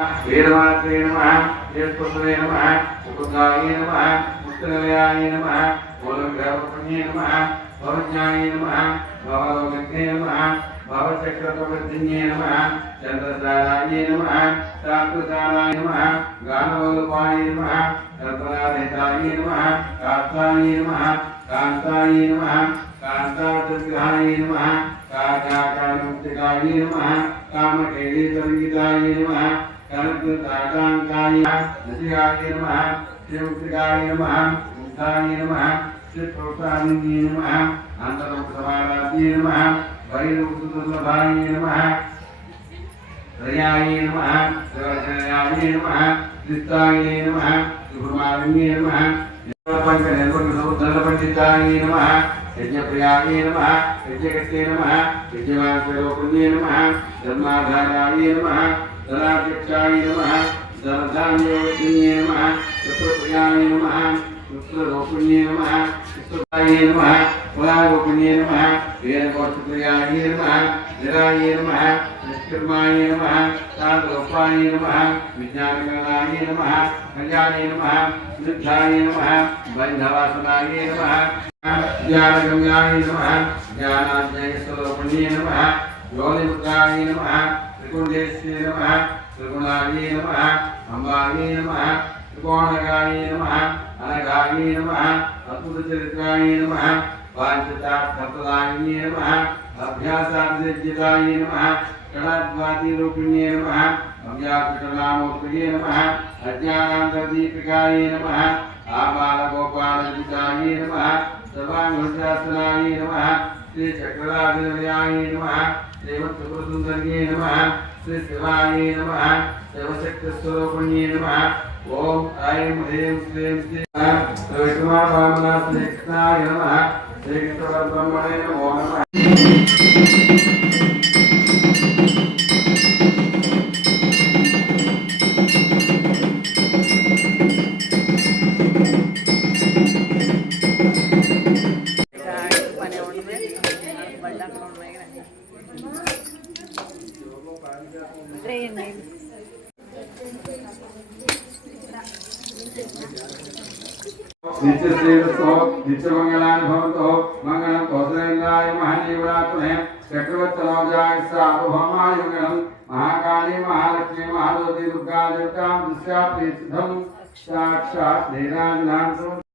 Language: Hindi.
वीरमात्रे नमः जयस्पुत्रे नमः उपगाय नमः मुक्तनिलयाय नमः मूलग्रहपुण्ये नमः भवज्ञाय नमः भवलोकज्ञे नमः भवचक्रप्रवृद्धिन्ये नमः चन्द्रसाराय नमः शास्त्रसाराय नमः गानवल्लभाय नमः कल्पनारहिताय नमः कात्ताय नमः कान्ताय नमः कान्ताचन्द्राय नमः काकाकामुक्तिकाय नमः कामकेलीतरङ्गिताय नमः कनकताकाङ्काय नसिकाय नमः श्रीमुक्तिकाय नमः मुक्ताय नमः श्रीप्रोक्तानन्दे नमः अन्तर्मुखसमाराध्ये नमः वैरुक्तदुर्लभाय नमः रयाय नमः सर्वजयाय नमः कृताय नमः सुब्रह्मण्ये नमः पंचनिर्गुणसमुद्रपण्डिताय नमः यज्ञप्रियाय नमः यज्ञकर्ते नमः यज्ञवासरोपुण्ये नमः धर्माधाराय नमः धनाध्यक्षाय नमः धनधान्योज्ञे नमः चक्रप्रियाय नमः शुक्लरोपुण्ये नमः विश्वपाय नमः पुरारोपुण्ये नमः वीरकोशप्रियाय नमः निराय नमः निष्कर्माय नमः साधुरूपाय नमः विज्ञानगणाय नमः कल्याणे नमः स्निग्धाय नमः बन्धवासनाय नमः ज्ञानगम्याय नमः ज्ञानाज्ञेयस्वरूपिण्ये नमः योनिमुद्राय नमः त्रिकुण्डेश्वरे नमः त्रिगुणाय नमः अम्बाय नमः त्रिकोणगाय नमः अनगाय नमः अद्भुतचरित्राय नमः वाञ्छितार्थप्रदाय नमः अभ्यासार्थसिद्धिदाय नमः कलाद्वातिरूपिण्ये नमः अव्याकृतनामोत्पये नमः अज्ञानान्तर्दीपिकाय नमः आबालगोपालजिताय नमः सर्वाङ्गशासनाय नमः श्रीचक्रराजनिलयाय नमः श्रीमत्त्रिपुरसुन्दर्ये नमः श्रीशिवाय नमः शिवशक्तिस्वरूपिण्ये नमः ओम ऐं ह्रीं श्रीं श्री विष्णुवामना श्रीकृष्णाय नमः श्रीकृष्णपरब्रह्मणे नमो नमः नित्यश्रेयसो नित्यमंगलानि भवन्तु मंगलं कौसलेन्द्राय महादेवरात्मने चक्रवर्तनौजाय सार्वभौमाय मंगलं महाकाली महालक्ष्मी महादुर्गा दुर्गा देवतां दृश्याप्ति सिद्धं साक्षात् नीराजनां